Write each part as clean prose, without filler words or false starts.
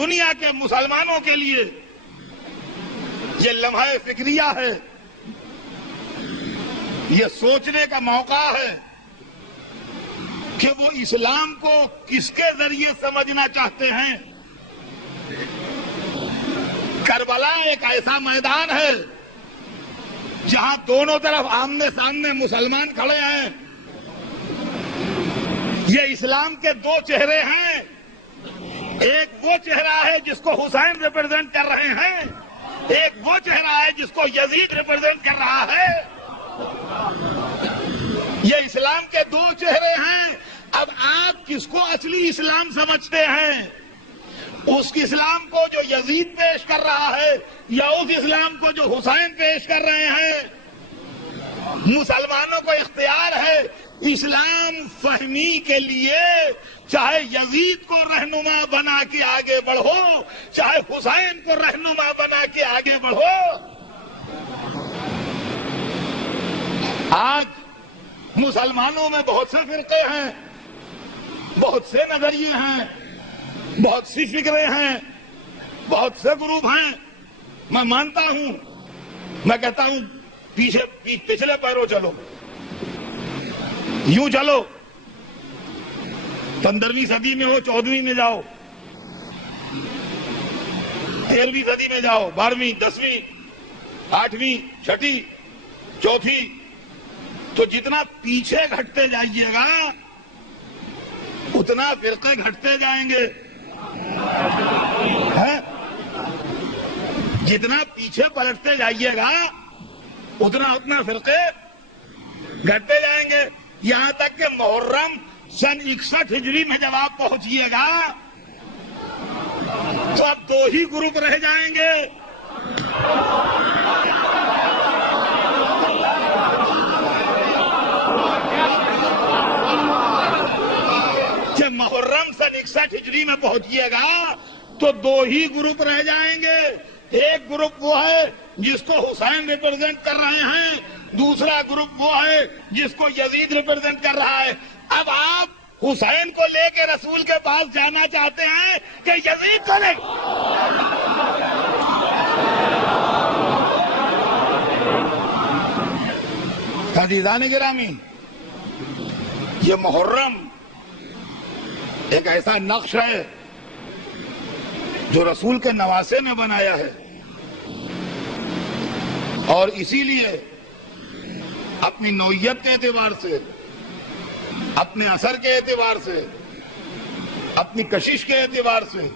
دنیا کے مسلمانوں کے لیے یہ لمحہ فکریہ ہے، یہ سوچنے کا موقع ہے کہ وہ اسلام کو کس کے ذریعے سمجھنا چاہتے ہیں۔ کربلا ایک ایسا میدان ہے جہاں دونوں طرف آمنے سامنے مسلمان کھڑے ہیں۔ یہ اسلام کے دو چہرے ہیں، ایک وہ چہرہ ہے جس کو حسین ریپرزینٹ کر رہے ہیں، ایک وہ چہرہ ہے جس کو یزید ریپرزینٹ کر رہا ہے۔ یہ اسلام کے دو چہرے ہیں۔ اب آپ کس کو اصلی اسلام سمجھتے ہیں؟ اس اسلام کو جو یزید پیش کر رہا ہے یا اس اسلام کو جو حسین پیش کر رہے ہیں؟ مسلمانوں کو اختیار ہے اسلام فہمی کے لیے، چاہے یزید کو رہنما بنا کے آگے بڑھو، چاہے حسین کو رہنما بنا کے آگے بڑھو۔ آج مسلمانوں میں بہت سے فرقے ہیں، بہت سے نظریے ہیں، بہت سی فکریں ہیں، بہت سے گروپ ہیں۔ میں مانتا ہوں، میں کہتا ہوں پچھلے پیروں چلو، یوں چلو، 15ویں صدی میں ہو، 14ویں میں جاؤ، 13ویں صدی میں جاؤ، 12ویں، 10ویں، 8ویں، 6ٹھی، 4تھی، تو جتنا پیچھے گھٹتے جائیے گا اتنا فرقے گھٹتے جائیں گے۔ جتنا پیچھے پلٹتے جائیے گا اتنا فرقے گھٹتے جائیں گے، یہاں تک کہ محرم سن 61 ہجری میں جب آپ پہنچیے گا تو اب 2 ہی گروپ رہ جائیں گے۔ جب محرم سن 61 ہجری میں پہنچیے گا تو 2 ہی گروپ رہ جائیں گے۔ ایک گروپ وہ ہے جس کو حسین ریپرزینٹ کر رہے ہیں، دوسرا گروپ وہ ہے جس کو یزید ریپرزینٹ کر رہا ہے۔ اب آپ حسین کو لے کے رسول کے پاس جانا چاہتے ہیں کہ یزید کو لے؟ عزیزان گرامی، یہ محرم ایک ایسا نقش ہے جو رسول کے نواسے نے بنایا ہے، اور اسی لیے اپنی نوعیت کے اعتبار سے، اپنے اثر کے اعتبار سے، اپنی کشش کے اعتبار سے،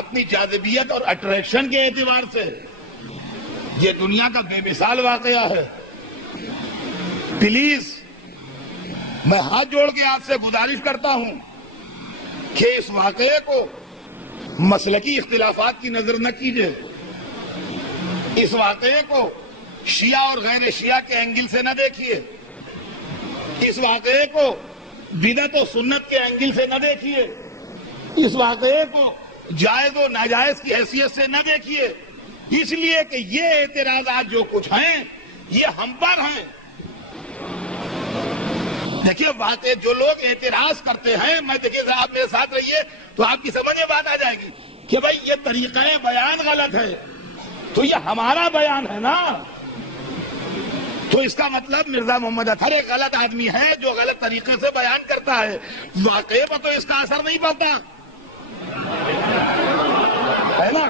اپنی جاذبیت اور اٹریکشن کے اعتبار سے یہ دنیا کا بے مثال واقعہ ہے۔ پلیز میں ہاتھ جوڑ کے آپ سے گزارش کرتا ہوں کہ اس واقعے کو مسلکی اختلافات کی نظر نہ کیجیے، اس واقعے کو شیعہ اور غیر شیعہ کے اینگل سے نہ دیکھیے، اس واقعے کو بدعت و سنت کے اینگل سے نہ دیکھیے، اس واقعے کو جائز و ناجائز کی حیثیت سے نہ دیکھیے، اس لیے کہ یہ اعتراضات جو کچھ ہیں یہ ہم پر ہیں۔ دیکھیے واقع جو لوگ اعتراض کرتے ہیں، میں دیکھیے آپ میرے ساتھ رہیے تو آپ کی سمجھ میں بات آ جائے گی کہ بھائی یہ طریقہ بیان غلط ہے، تو یہ ہمارا بیان ہے نا، تو اس کا مطلب مرزا محمد اطہر ایک غلط آدمی ہے جو غلط طریقے سے بیان کرتا ہے، واقعے پر تو اس کا اثر نہیں پڑتا ہے نا۔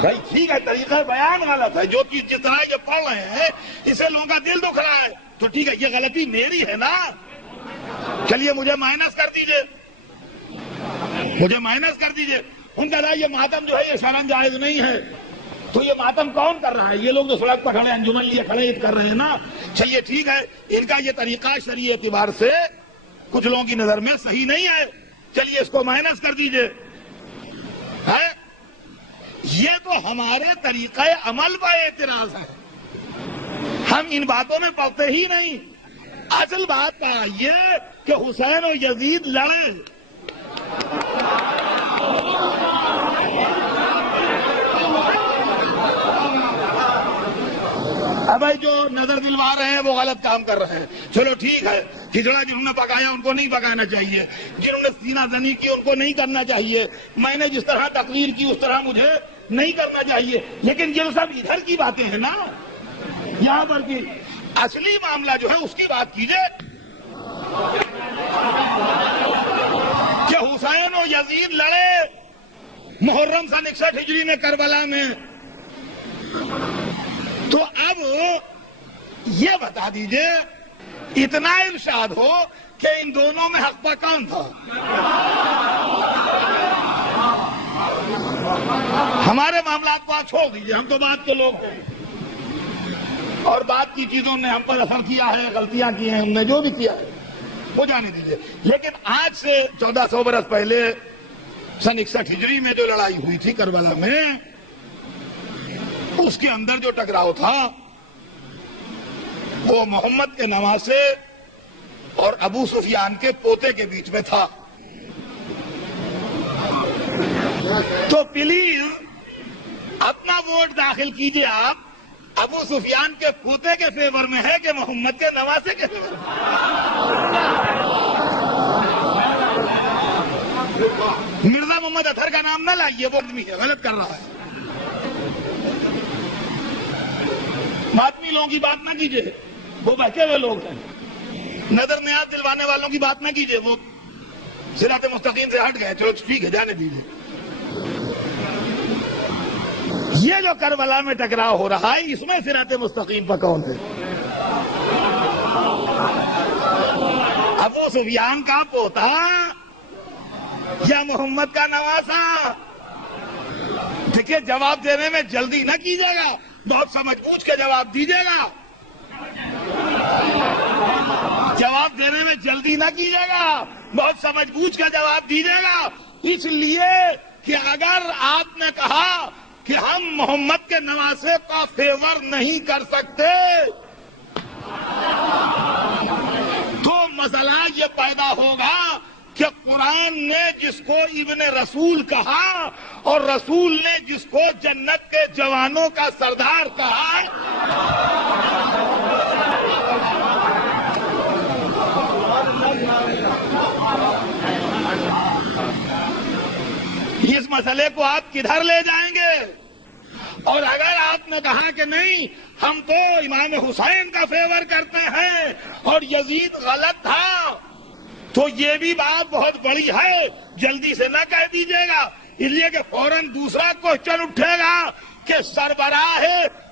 بھائی ٹھیک ہے، طریقہ بیان غلط ہے، جو چیز جس طرح یہ پڑھ رہے ہیں اسے لوگوں کا دل دکھ رہا ہے، تو ٹھیک ہے یہ غلطی میری ہے نا، چلیے مجھے مائنس کر دیجئے، مجھے مائنس کر دیجئے۔ ان کا یہ ماتم جو ہے یہ شرعاً جائز نہیں ہے، تو یہ ماتم کون کر رہا ہے؟ یہ لوگ جو سڑک پر کھڑے انجمن لیے کھڑے کر رہے ہیں نا، چلیے ٹھیک ہے ان کا یہ طریقہ شرعی اعتبار سے کچھ لوگوں کی نظر میں صحیح نہیں ہے، چلیے اس کو مائنس کر دیجئے۔ یہ تو ہمارے طریقہ عمل پر اعتراض ہے، ہم ان باتوں میں پڑتے ہی نہیں۔ اصل بات یہ کہ حسین اور یزید لڑے، اب بھائی جو نظر دلوا رہے ہیں وہ غلط کام کر رہے ہیں، چلو ٹھیک ہے، کھچڑا جنہوں نے پکایا ان کو نہیں پکانا چاہیے، جنہوں نے سینہ زنی کی ان کو نہیں کرنا چاہیے، میں نے جس طرح تقریر کی اس طرح مجھے نہیں کرنا چاہیے، لیکن یہ سب ادھر کی باتیں ہیں نا، یہاں پر کی اصلی معاملہ جو ہے اس کی بات کیجئے کہ حسین و یزید لڑے محرم سن 61 ہجری میں کربلا میں، تو اب یہ بتا دیجئے اتنا ارشاد ہو کہ ان دونوں میں حق پا کون تھا؟ ہمارے معاملات کو آپ چھوڑ دیجئے، ہم تو بات کے لوگ ہیں اور بات کی چیزوں نے ہم پر اثر کیا ہے، غلطیاں کی ہیں ہم نے، جو بھی کیا ہے وہ جانے دیجئے، لیکن آج سے 1400 برس پہلے سن 61 ہجری میں جو لڑائی ہوئی تھی کربلا میں، اس کے اندر جو ٹکراؤ تھا وہ محمد کے نواسے اور ابو سفیان کے پوتے کے بیچ میں تھا۔ تو پلیز اپنا ووٹ داخل کیجئے، آپ ابو سفیان کے پوتے کے فیور میں ہے کہ محمد کے نواسے کے فیور میں؟ مرزا محمد اطہر کا نام نہ لائیے، وہ آدمی ہے، غلط کر رہا ہے۔ ماتمی لوگوں کی بات نہ کیجئے، وہ بہکے ہوئے لوگ ہیں۔ نظر نیاز دلوانے والوں کی بات نہ کیجئے، وہ صراط مستقیم سے ہٹ گئے، چلو ٹھیک ہے جانے دیجئے۔ یہ جو کربلا میں ٹکراؤ ہو رہا ہے اس میں صراط مستقیم پر کون ہے؟ ابو سفیان کا پوتا یا محمد کا نواسا؟ دیکھیے جواب دینے میں جلدی نہ کیجیے گا، بہت سمجھ بوجھ کے جواب دیجیے گا، جواب دینے میں جلدی نہ کیجیے گا، بہت سمجھ بوجھ کے جواب دیجیے گا، اس لیے کہ اگر آپ نے کہا کہ ہم محمد کے نواسے کا فیور نہیں کر سکتے تو مسئلہ یہ پیدا ہوگا کہ قرآن نے جس کو ابن رسول کہا اور رسول نے جس کو جنت کے جوانوں کا سردار کہا، اس مسئلے کو آپ کدھر لے جائیں گے؟ اور اگر آپ نے کہا کہ نہیں ہم تو امام حسین کا فیور کرتے ہیں اور یزید غلط تھا، تو یہ بھی بات بہت بڑی ہے، جلدی سے نہ کہہ دیجیے گا، اس لیے کہ فوراً دوسرا کوشچن اٹھے گا کہ سربراہ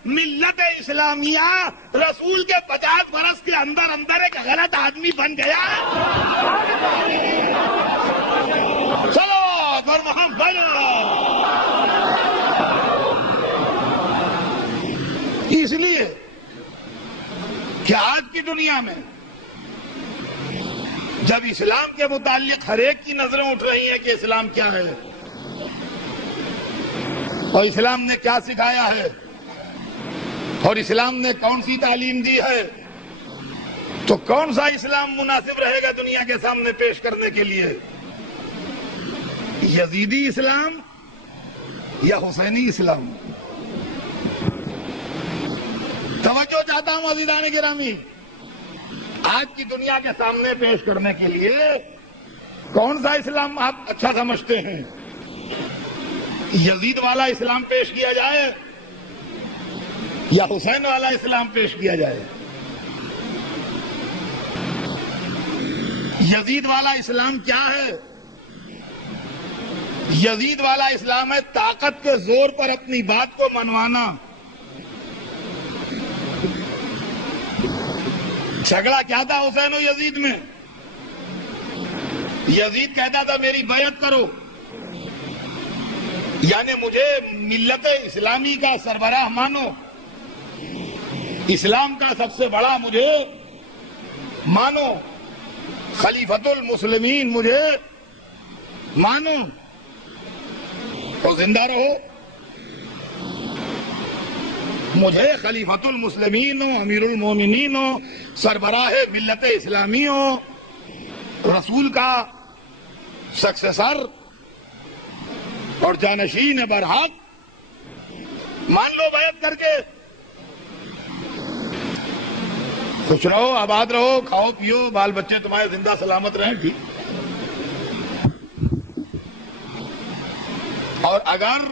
ملت اسلامیہ رسول کے 50 برس کے اندر اندر ایک غلط آدمی بن گیا، چلو گرمہم بنو۔ اس لیے کہ آج کی دنیا میں جب اسلام کے متعلق ہر ایک کی نظریں اٹھ رہی ہیں کہ اسلام کیا ہے اور اسلام نے کیا سکھایا ہے اور اسلام نے کون سی تعلیم دی ہے، تو کون سا اسلام مناسب رہے گا دنیا کے سامنے پیش کرنے کے لیے؟ یزیدی اسلام یا حسینی اسلام؟ توجہ چاہتا ہوں عزیزان گرامی، آج کی دنیا کے سامنے پیش کرنے کے لیے کون سا اسلام آپ اچھا سمجھتے ہیں؟ یزید والا اسلام پیش کیا جائے یا حسین والا اسلام پیش کیا جائے؟ یزید والا اسلام کیا ہے؟ یزید والا اسلام ہے طاقت کے زور پر اپنی بات کو منوانا۔ جھگڑا کیا تھا حسین و یزید میں؟ یزید کہتا تھا میری بیعت کرو، یعنی مجھے ملت اسلامی کا سربراہ مانو، اسلام کا سب سے بڑا مجھے مانو، خلیفۃ المسلمین مجھے مانو تو زندہ رہو، مجھے خلیفۃ المسلمین ہو، امیر المومنین ہو، سربراہ ملت اسلامی ہو، رسول کا سکسیسر اور جانشین برحق مان لو بیعت کر کے۔ خوش رہو، آباد رہو، کھاؤ پیو، بال بچے تمہارے زندہ سلامت رہیں، ٹھیک۔ اور اگر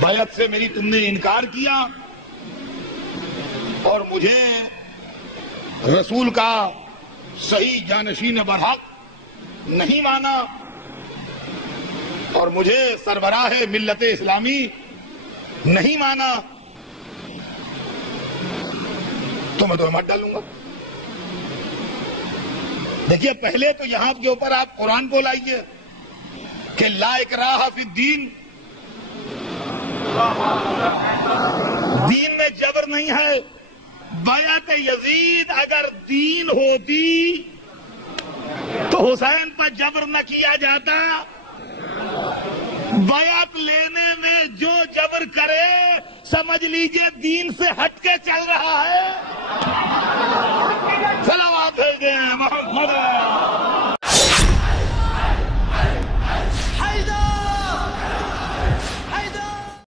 بیعت سے میری تم نے انکار کیا اور مجھے رسول کا صحیح جانشین برحق نہیں مانا اور مجھے سربراہ ملت اسلامی نہیں مانا تو میں تمہیں مت ڈالوں گا۔ دیکھیے پہلے تو یہاں کے اوپر آپ قرآن کو لائیے کہ لا اکراہ فی الدین، دین میں جبر نہیں ہے۔ بیعت یزید اگر دین ہوتی تو حسین پر جبر نہ کیا جاتا، بیعت لینے میں جو جبر کرے سمجھ لیجئے دین سے ہٹ کے چل رہا ہے۔ صلوات بھیجیں محمد